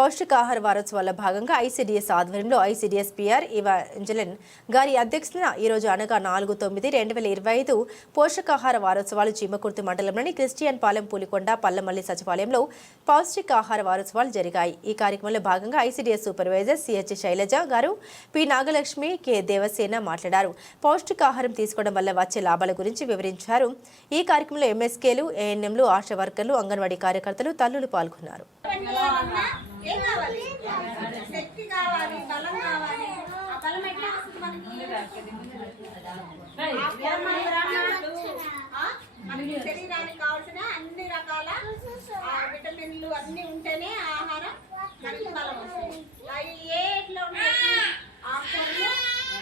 పౌష్టికాహార వారోత్సవాల భాగంగా ఐసీడీఎస్ ఆధ్వర్యంలో ఐసీడీఎస్ పిఆర్ ఇవాంజలిన్ గారి అధ్యక్షతన ఈరోజు అనగా 4/9/2025 పోషకాహార వారోత్సవాలు చీమకుర్తి మండలంలోని క్రిస్టియన్ పాలెం పూలికొండ పల్లమల్లి సచివాలయంలో పౌష్టికాహార వారోత్సవాలు జరిగాయి. ఈ కార్యక్రమంలో భాగంగా ఐసీడీఎస్ సూపర్వైజర్ సిహెచ్ శైలజ గారు, పి నాగలక్ష్మి, కె దేవసేన మాట్లాడారు. పౌష్టికాహారం తీసుకోవడం వల్ల వచ్చే లాభాల గురించి వివరించారు. ఈ కార్యక్రమంలో ఎంఎస్కేలు, ఏఎన్ఎంలు, ఆశా వర్కర్లు, అంగన్వాడీ కార్యకర్తలు, తల్లులు పాల్గొన్నారు. ఏం కావాలి? శక్తి కావాలి, బలం కావాలి. ఆ బలం ఎట్లా వస్తుంది మనకి శరీరానికి కావాల్సిన అన్ని రకాల విటమిన్లు అన్ని ఉంటేనే ఆహారం మనకి బలం వస్తుంది. అవి ఏట్లో ఉంటాయి? ఆకుకూరలు,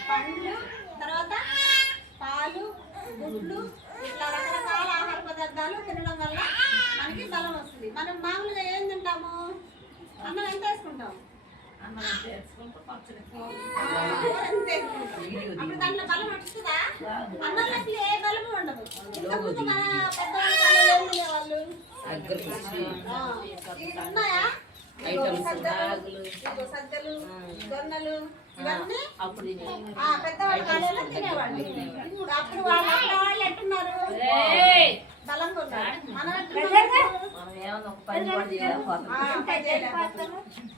పండ్లు, తర్వాత పాలు, గుడ్లు, ఇట్లా రకరకాల ఆహార పదార్థాలు తినడం వల్ల మనకి బలం వస్తుంది. మనం మామూలుగా ఏం తింటాము? అన్నం ఎంత వేసుకుంటాం? అప్పుడు దాంట్లో బలం వస్తుందా? అన్నంలో అసలు ఏ బలము ఉండదు. ఇంతకుముందు మన పెద్దవాళ్ళు ఏం తినేవాళ్ళు? ఉన్నాయా? సజ్జలు, జొన్నలు ఇవన్నీ పెద్దవాళ్ళ కాలంలో తినేవాళ్ళు. ఇప్పుడు అప్పుడు వాళ్ళు ఎట్టున్నారు? బలంగా ఉన్నారు. మనం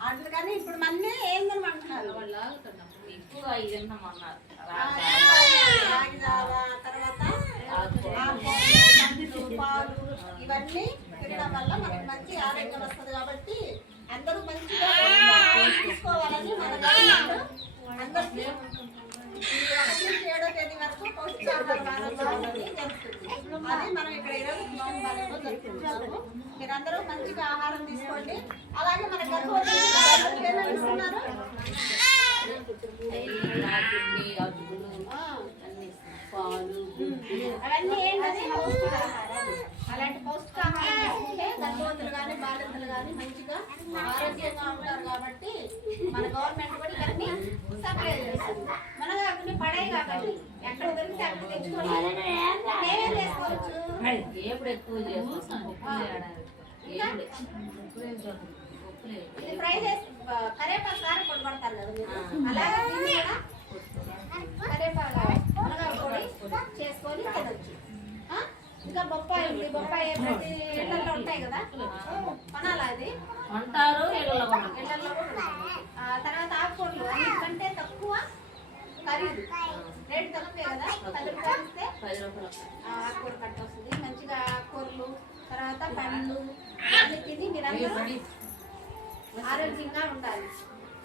అందుకని ఇప్పుడు మళ్ళీ ఏం తినమంటున్నారు? రాగి జావ, తర్వాత పాలు ఇవన్నీ తినడం వల్ల మనకు మంచి ఆరోగ్యం వస్తుంది. కాబట్టి అందరూ మంచిగా తీసుకోవాలని మన అందరికీ 7వ తేదీ వరకు పౌష్టికాహార వారోత్సవం జరుగుతుంది. అది మనం ఇక్కడ జరుపుకుంటున్నాము. మీరందరూ మంచిగా ఆహారం తీసుకోండి. అలాగే మన గర్భవతులు ఏమేమి ఇస్తున్నారు? అవన్నీ ఏంటంటే పౌష్టికాహారం. అలాంటి పౌష్టికాహారం తీసుకుంటే గర్భవతులు కానీ బాలింతలు కానీ మంచిగా ఆరోగ్యంగా ఉంటారు. కాబట్టి మన గవర్నమెంట్ కూడా ఇవన్నీ సప్లై చేస్తుంది. మనం అన్ని పడే కాబట్టి ఎక్కడ దొరికితే అక్కడ తెచ్చుకోవాలి. నేనేం చేసుకోవచ్చు? ఇది ఫ్రై చేసి కరేపాకు కారం పొడి పడతారు కదా మీరు, అలాగే దీన్ని కూడా కరేపాకు మునగాకు పొడి చేసుకొని తినొచ్చు. ఇంకా బొప్పాయి ఉంది. బొప్పాయి ప్రతి ఇళ్లలో ఉంటాయి కదా, కొనాలా? అది ఇళ్లలో కూడా. తర్వాత ఆకుకూరలు అన్నిటికంటే తక్కువ ఖరీదు, రేటు తక్కువే కదా. 10 రూపాయలు ఇస్తే ఆకుకూర కట్ట వస్తుంది. మంచిగా ఆకుకూరలు, తర్వాత పండ్లు అన్ని తిని మీరందరూ ఆరోగ్యంగా ఉండాలి.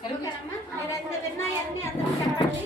ఓకేనమ్మా? మీరు ఎంత విన్నాయన్నీ అందరూ చెప్పండి.